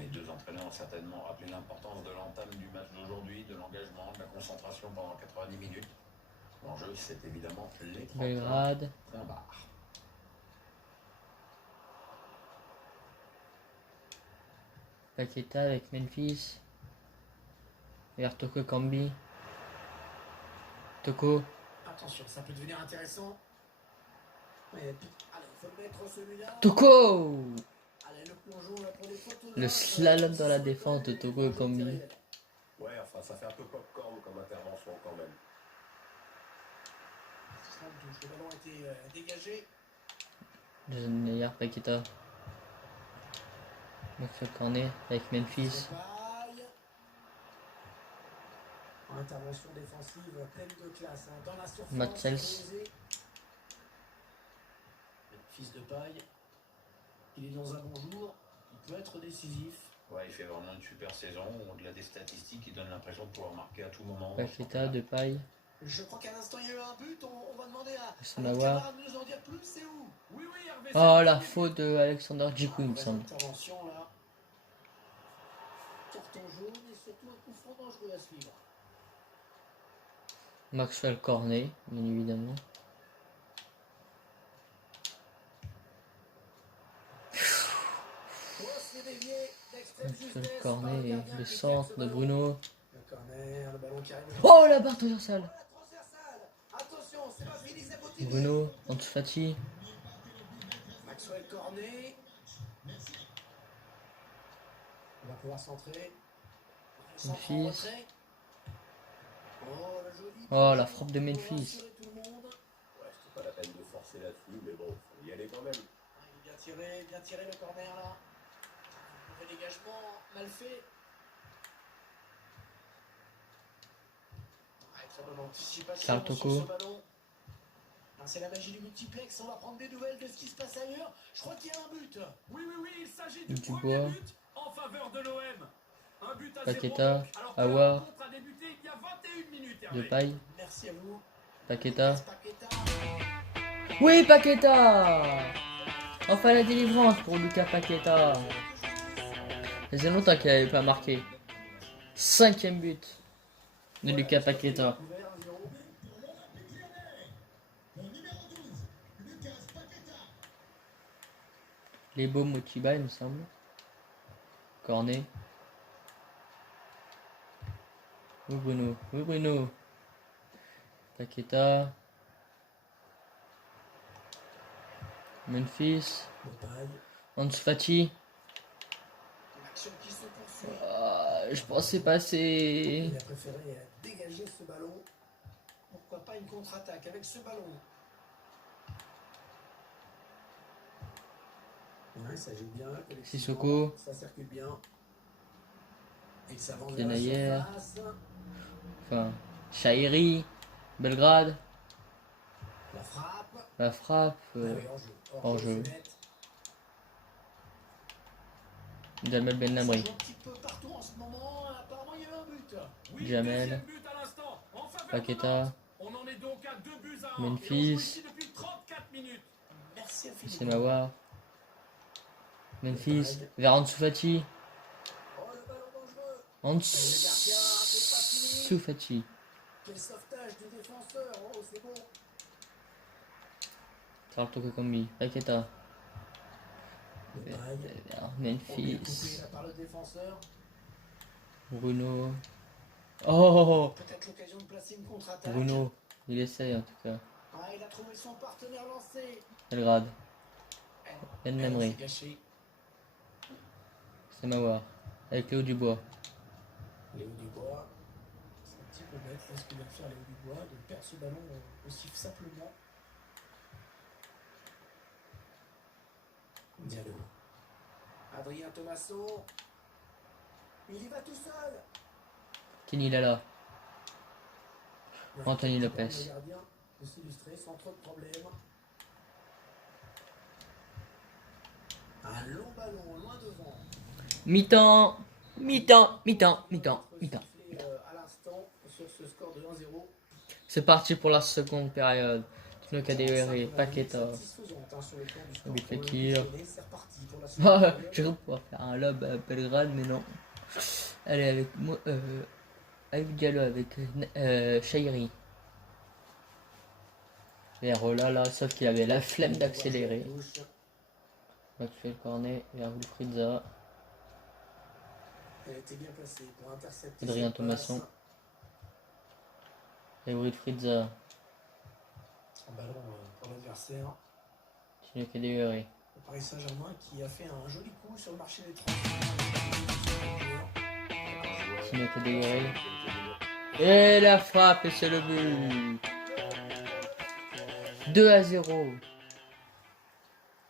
Les deux entraîneurs ont certainement rappelé l'importance de l'entame du match d'aujourd'hui, de l'engagement, de la concentration pendant 90 minutes. L'enjeu, c'est évidemment les 30 Belgrade. points barre. Paqueta avec Memphis. Vers Toko Kambi. Toko. Attention, ça peut devenir intéressant. Allez, il faut le mettre celui-là. Toko. Allez, le plongeon là pour les photos. Le slalom dans la défense de Toko Kambi. Ouais, enfin, ça fait un peu popcorn comme intervention quand même. Le ballon a été dégagé. Deuxième meilleur Paqueta. Maxwell Cornet avec Memphis. Intervention défensive pleine de classe dans la surface. Matsels. Fils de paille. Il est dans un bon jour. Il peut être décisif. Ouais, il fait vraiment une super saison. Au-delà des statistiques, il donne l'impression de pouvoir marquer à tout moment. Paqueta de paille. Je crois qu'à l'instant il y a eu un but. On va demander à Samawa. de nous en dire plus. C'est où? Oui, Hervé, Oh, la faute de Alexander Djikou, il me semble. Intervention là. Carton jaune et surtout un coup franc dangereux à suivre. Maxwell Cornet, bien évidemment. Maxwell Cornet et le centre de Bruno. Le corner, le ballon qui arrive. Oh, la barre transversale. Attention, c'est pas fini, c'est pas fini. Bruno, Ansu Fati. Maxwell Cornet. On va pouvoir centrer. Memphis. Oh, le joli. Oh, la frappe de Memphis. Tout le monde. Ouais, c'est pas la peine de forcer là-dessus, mais bon, faut y aller quand même. Il est bien tiré le corner là. Le dégagement mal fait. Ouais, très bonne anticipation Charles sur Toko. ce ballon. C'est la magie du multiplex, on va prendre des nouvelles de ce qui se passe ailleurs. Je crois qu'il y a un but. Oui, il s'agit du Dubois. premier but en faveur de l'OM. Un but à Paqueta, 0, alors que Aouar. la rencontre a débuté il y a 21 minutes. De Hervé. paille. Merci à vous. Paqueta. Paqueta. Oui, Paqueta. Enfin la délivrance pour Lucas Paqueta. Ça faisait longtemps qu'il n'avait pas marqué. 5e but de Lucas Paqueta. Les beaux Motiba, il me semble. Cornet. Oui, Bruno. Oui, Bruno. Paqueta. Memphis. Ansu Fati. L'action qui se poursuit. Ah, je pensais passer. Il a préféré dégager ce ballon. Pourquoi pas une contre-attaque avec ce ballon? Ouais, ça joue bien. Sissoko. Ça circule bien. Il s'avance vers la Denayer. surface. Enfin, Chahiri. Belgrade. La frappe. La frappe. Ah oui, hors jeu. hors-jeu. C'est net. Jamel Ça Benlamri. joue un petit peu partout en ce moment. Apparemment, il y avait un but. Oui, Jamel. deuxième but à l'instant, en faveur de Paqueta. Nantes. On en est donc à 2-1. Memphis. Et on joue ici depuis 34 minutes. Merci infiniment. Semawar. Memphis. Vers Ansu Fati. Oh, le ballon dangereux. Ansu Fati. Quel sauvetage du défenseur. Oh, c'est bon. Charles Tokokombi. Paqueta. Vers Vers Coupé Memphis. là par le défenseur. Bruno. Oh, Peut-être l'occasion de placer une contre-attaque. Bruno. Il essaye en tout cas. Ah, il a trouvé son partenaire lancé. Belgrade. C'est Benlamri. gâché. Semawar. Avec Léo Dubois. Léo Dubois. C'est un petit peu bête là, ce qu'il vient de faire Léo Dubois, de perdre ce ballon aussi simplement. Diallo. Adrien Thomasso. Il y va tout seul. Kenny Lala. Ouais, Anthony le Lopez. gardien peut s'illustrer sans trop de problèmes. Un long ballon loin devant. Mi-temps. Mi-temps. Mi-temps. Mi-temps. Mi-temps. Sifflé, à l'instant sur ce score de 1-0. C'est parti pour la seconde période. Tino Kadewere. Paqueta. Nabil Fekir. Ah, j'ai cru pouvoir faire un lob à Belgrade, mais non. Allez, avec moi. Avec Diallo, avec Chahiri. Vers Olala, sauf qu'il avait la flemme d'accélérer. Maxwell Cornet vers Wilfried Zaha. Elle était bien placée pour intercepter. Adrien Thomasson. Et Wilfried Zaha. Un ballon pour l'adversaire. Tino Kadewere. Le Paris Saint-Germain qui a fait un joli coup sur le marché des transferts. Tino Kadewere. Et la frappe, et c'est le but. 2-0.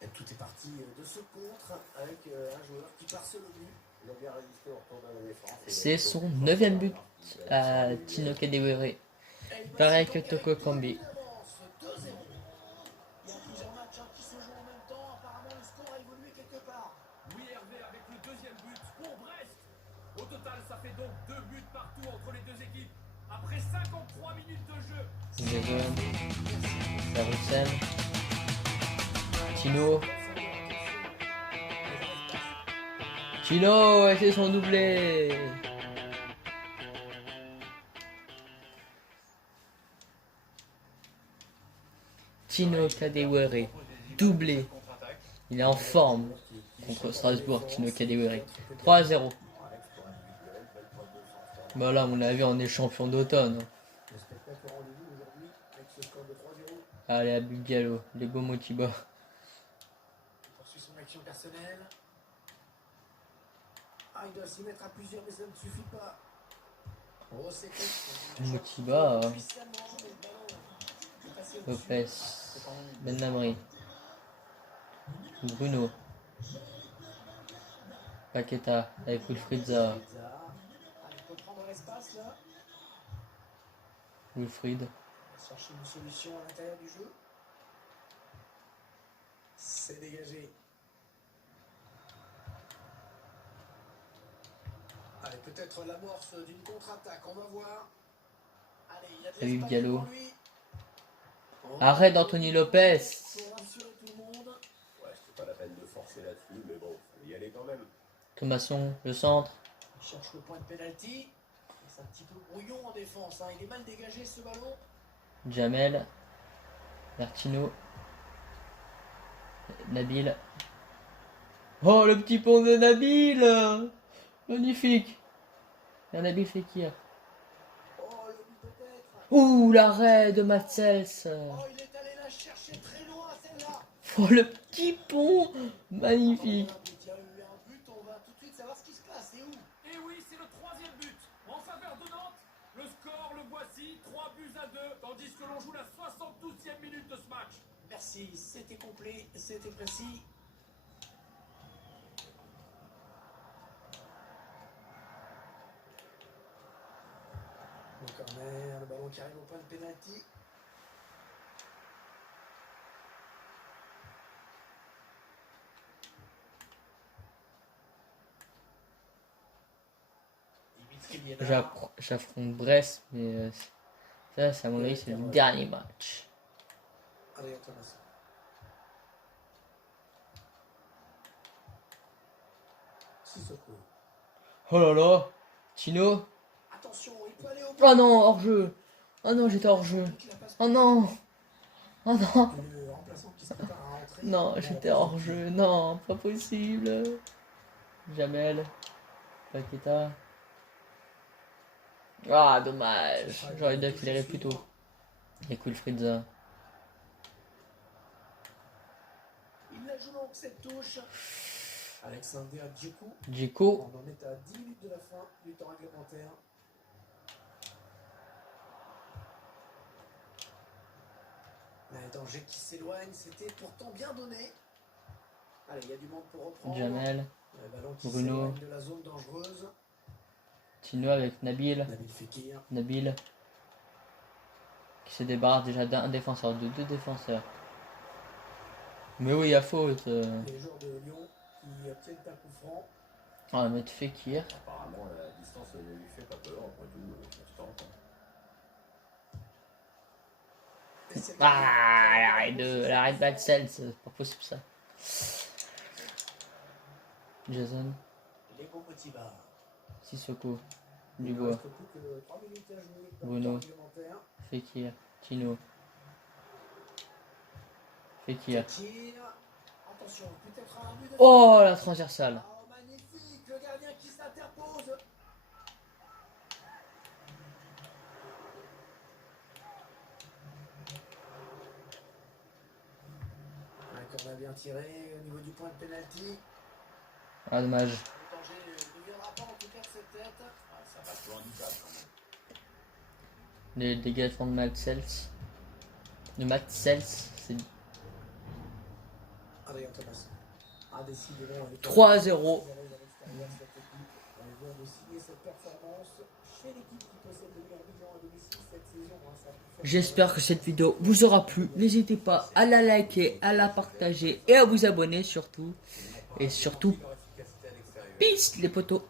Et tout est parti de ce contre avec un joueur qui part seul au but. Il a bien résisté au retour de la défense. C'est son 9e but à Tino Kadewere. Pareil que Toko Kambi. Il y a plusieurs matchs qui se jouent en même temps. Apparemment, le score a évolué quelque part. Oui, Hervé, avec le deuxième but pour Brest. Au total, ça fait donc 2 buts partout entre les deux équipes. Après 53 minutes de jeu. Roussel. Tino. Tino, et c'est son doublé. Tino Kadewere, doublé. Il est en forme contre Strasbourg, Tino Kadewere. 3-0. Bah là, à mon avis, on est champion d'automne. Le spectacle au rendez-vous aujourd'hui avec ce score de 3-0. Allez, à Bugalo, les beaux Motiba. Il poursuit son action personnelle. Ah, il doit s'y mettre à plusieurs, mais ça ne suffit pas. Oh, c'était. Motiba, Puissamment, mais le ballon est passé au-dessus. Lopez, Benlamri, Bruno, Paqueta avec Wilfried Zaha. Ah, il peut prendre l'espace là. Wilfried, Il va chercher une solution à l'intérieur du jeu. C'est dégagé. Allez, peut-être l'amorce d'une contre-attaque, on va voir. Allez, il y a de David l'espace Diallo. devant lui. Oh, Arrête d'Anthony Lopez. pour rassurer tout le monde. Ouais, c'était pas la peine de forcer là-dessus, mais bon, faut y aller quand même. Thomasson, le centre. Il cherche le point de pénalty. C'est un petit peu brouillon en défense, hein. Il est mal dégagé ce ballon. Jamel, Bertino, Nabil. Oh, le petit pont de Nabil. Magnifique. Et Nabil Fekir. Oh, le but peut-être. Ouh, l'arrêt de Matsels. Oh, il est allé la chercher très loin celle-là. Oh, le petit pont. Magnifique. Il y a eu un but, on va tout de suite savoir ce qui se passe. C'est où? Et oui, c'est le troisième but en faveur de Nantes. Le score, le voici, 3-2, tandis que l'on joue la 72e minute de ce match. Merci, c'était complet, c'était précis. corner, le ballon qui arrive au point de pénalty. Dimitri Liénard. J'affronte Brest, mais ça, à mon avis, c'est le dernier match. Adrien Thomas. Sissoko. Oh là là, Tino. Attention, il peut aller au bout. Oh non, hors-jeu. Oh non, j'étais hors-jeu. Oh non. Oh non. Le remplaçant qui se prépare à rentrer. Non, j'étais hors-jeu. Non, pas possible. Jamel. Paqueta. Ah, dommage. J'aurais dû accélérer plus tôt. Et Wilfried. Il la joue longue cette touche. Alexander Djikou. Djikou. On en est à 10 minutes de la fin du temps réglementaire. Un danger qui s'éloigne, c'était pourtant bien donné. Allez, il y a du monde pour reprendre. Jamel. Le ballon qui Bruno. s'éloigne de la zone dangereuse. Tino avec Nabil. Nabil Fekir. Nabil. Qui se débarrasse déjà d'un défenseur, de deux défenseurs. Mais oui, il y a faute. Les joueurs de Lyon qui obtiennent un coup franc. On va mettre Fekir. Apparemment, la distance ne lui fait pas peur, après tout, constant. Et c'est Ah, l'arrêt de Maxel, c'est pas possible ça. Jason. Lego Motiba. Sissoko. Il ne Dubois. reste plus que 3 minutes à jouer dans le Bruno. temps réglementaire. Fekir. Tino. Fekir. Fekir. Attention, peut-être un but de... Oh, la transversale. Oh, magnifique, le gardien qui s'interpose. Un corner bien tiré au niveau du point de pénalty. Ah, dommage. Le danger ne viendra pas en tout cas de cette tête. Ah, ça passe loin du cadre quand même. Les dégagements de Maxels. De Maxels, c'est Adrien Thomas. Ah, décidément, 3-0. On vient de signer cette performance chez l'équipe qui possède le meilleur bilan à domicile cette saison. J'espère que cette vidéo vous aura plu. N'hésitez pas à la liker, à la partager et à vous abonner surtout. Et surtout, peace les potos.